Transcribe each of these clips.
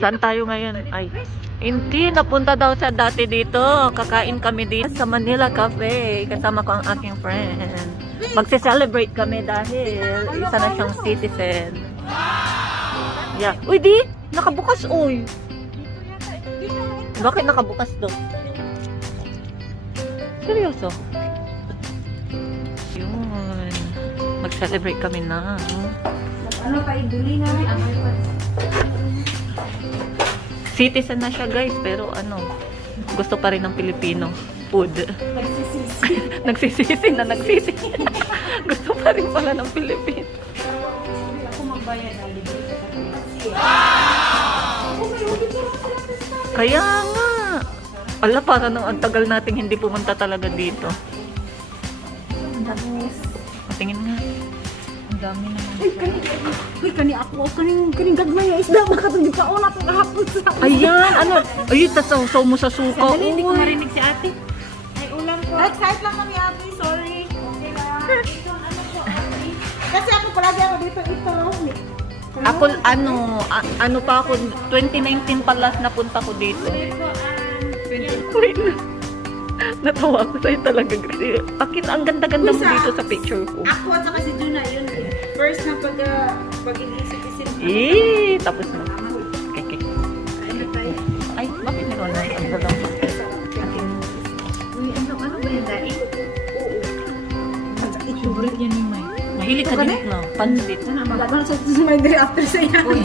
Saan tayo ngayon? Ay, hindi. Napunta daw siya dati dito. Kakain kami dito sa Manila Cafe. Kasama ko ang aking friend. Magse-celebrate kami dahil isa na siyang citizen. Yeah. Uy, di! Nakabukas, uy! Bakit nakabukas do? Seryoso? Yun. Mag-celebrate kami na. Ano pa iduli na? Citizen na siya, guys, pero ano, gusto pa rin ng Pilipino food. Nagsisisi. Nagsisisi na nagsisi. Gusto pa rin pala ng Pilipino. Ako magbayad ng libre. Kaya nga. Ala, para nang ang tagal nating hindi pumunta talaga dito. Patingin nga. Ang dami naman. Uy, kani ako. Kaning gagmay na isda. Baka ito di pa una itong kahapon sa akin. Ayan, ano? Ay, tasaw mo sa suka. Sandali, hindi ko Uy. marinig si ate. Ay, ulam ko. Excited lang kami ate. Sorry. Okay lang. Ito, ano po ate? Kasi ako palagi ako dito. Ito. Ako, ano pa ako, 2019 pa last napunta ko dito. Wait na. Natawa ako sa'yo talaga kasi ang ganda-ganda mo dito sa picture ko. Ako at saka si Juna, yun. First na pag-iisip-isip. Tapos na. Okay. Ano tayo? Ay, bakit meron na ang dalang? Uy, ano ba yung daing? Favorite yan ni May. Mahilig ka din na. Pansit. Malaban sa my day after sa yan. Uy,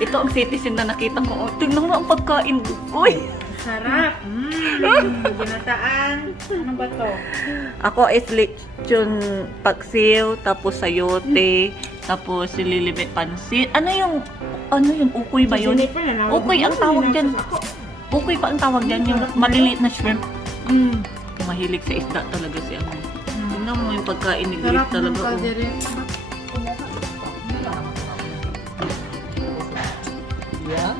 ito ang citizen na nakita ko. Oh, tingnan mo ang pagkain. Uy! Sarap. Ginataan. Ano ba to? Ako is lechon paksiw, tapos sayote, tapos sililibit pansit. Ano yung ukoy ba yun? Ukoy ang tawag dyan. Ukoy pa ang tawag dyan, yung maliliit na shrimp. Mahilig sa isda talaga si ano. Tingnan mo yung pagkain ni Grace talaga. Oh. Yan.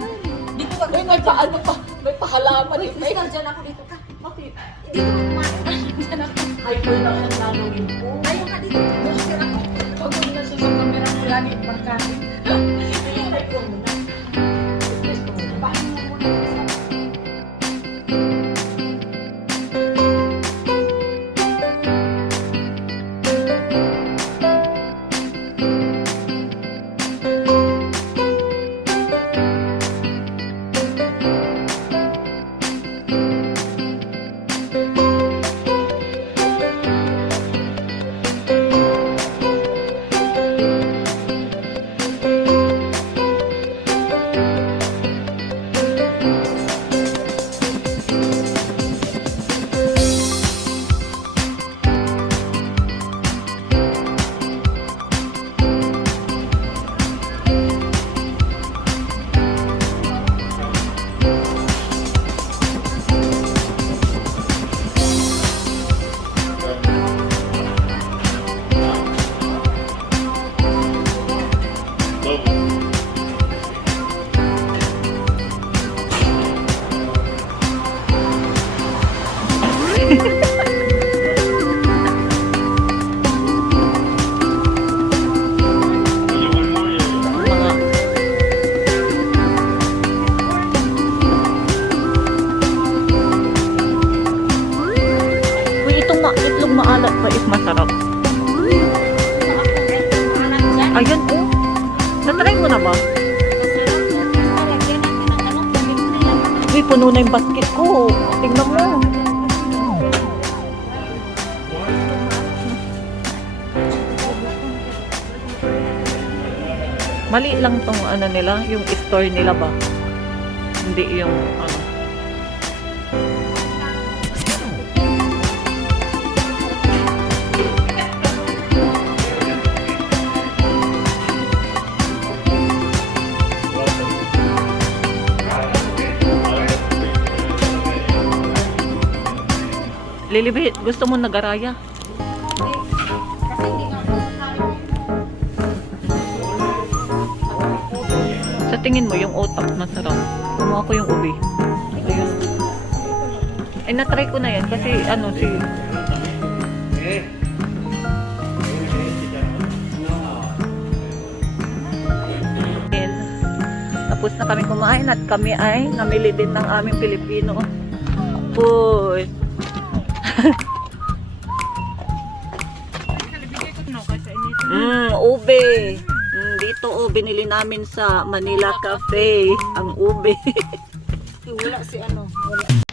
Dito ka, may paano pa? May pahalaman eh. May Diyan ako dito ka. bakit? Hindi ko kumain. Diyan ako. Hyper lang ang lalawin ko. Ayaw ka dito. Diyan ako. Pag na sa camera ko lagi pagkain. Hyper mo na. Bahin mo muna. Mga uy, itong itlog maalat pa is masarap. Ayan, oh. Natry mo na ba? Uy, puno na yung basket ko. Tingnan mo. Mali lang tong ano nila, yung store nila ba? Hindi yung ano. Lilibit, gusto mo nagaraya? Kasi hindi nga ako Sa tingin mo, yung otak masarap. Kumuha ko yung ubi. Ayun. Eh, natry ko na yan kasi ano si... Tapos na kami kumain at kami ay namili din ng aming Pilipino food. Ube. Dito binili namin sa Manila Cafe ang ube. Wala si ano. Wala.